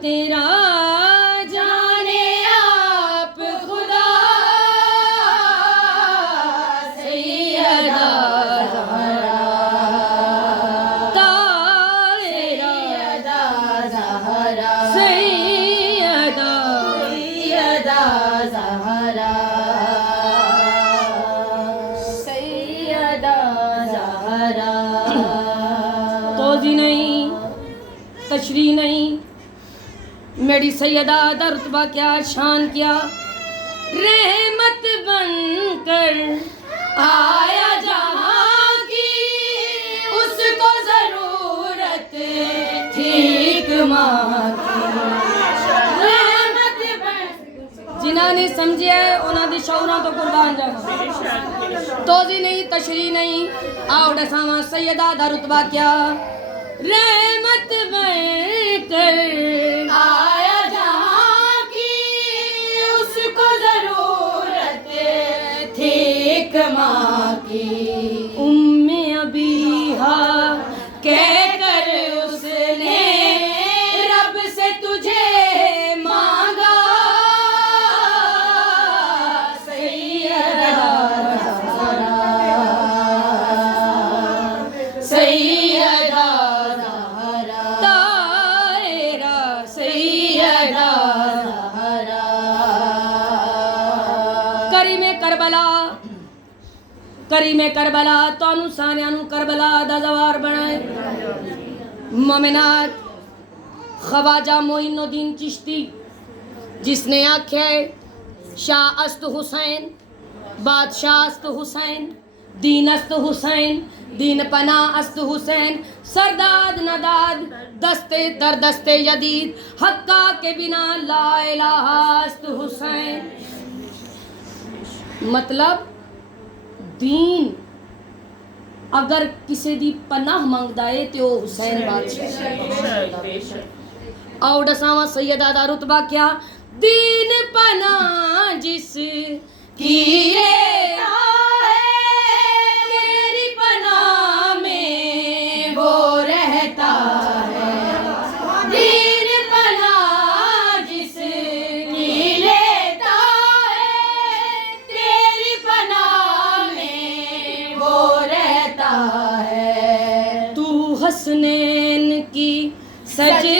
تیرا جانے آپ خدا سیدہ زہرا طاہرہ سیدہ زہرا توضیح نہیں، تشریح نہیں، میری سیدہ دا رتبہ کیا، شان کیا، رحمت بن کر آیا جہاں کی، اس کو ضرورت تھی ماں کی، رحمت بن جنہاں نے سمجھے انہاں دی شعوراں تو قربان جاواں، توضیح نہیں، تشریح نہیں، آؤ ڈساواں سیدہ دا رتبہ کیا، رحمت بن کر آیا جہاں کی، اس کو ضرورت تھی ایک ماں کی، ام ابیہا کہہ کر اس نے رب سے تجھے مانگا، سیدہ کریم کربلا تانوں ساریاں نوں کربلا دا زوار بنائے۔ مومنات، خواجہ معین الدین چشتی جس نے آکھیا ہے شاہ است حسین، بادشاہ است حسین، دین است حسین، دین پناہ است حسین، سرداد نداد دستے در دستے یدید، حقا کے بنا لا الہ است حسین۔ مطلب دین اگر کسی دی پناہ منگدا ہے تے او حسین بادشاہ۔ آؤ ڈساواں سیدہ دا رتبہ کیا، دین پناہ جس کی لیتا ہے، تیری پناہ میں وہ رہتا ہے، دین پناہ جس کی لیتا ہے، تیری پناہ میں وہ رہتا ہے، تو حسنین کی سجدہ